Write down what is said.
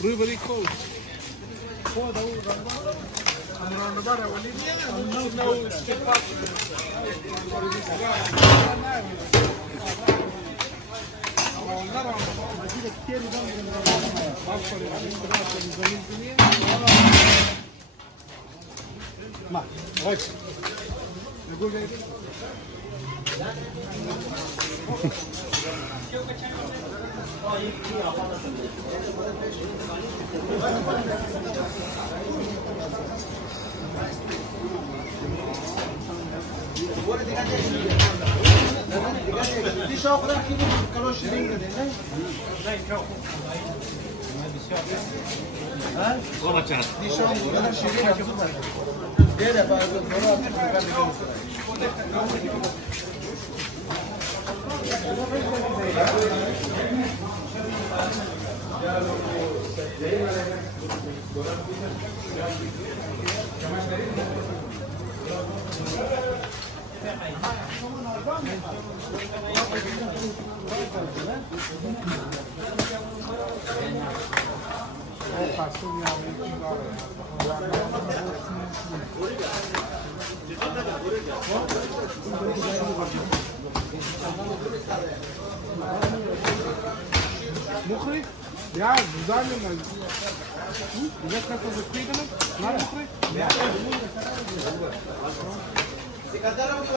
روی بری کول خود او امران باره ولی نو استفاده ما غش نقول ايه دي شوق ده كده كلو شيرين ده لا شوق ها والله كان دي شوق ده شيرين ده بقى مخرج يا زعلان إذا كنت بتقول ما مخرج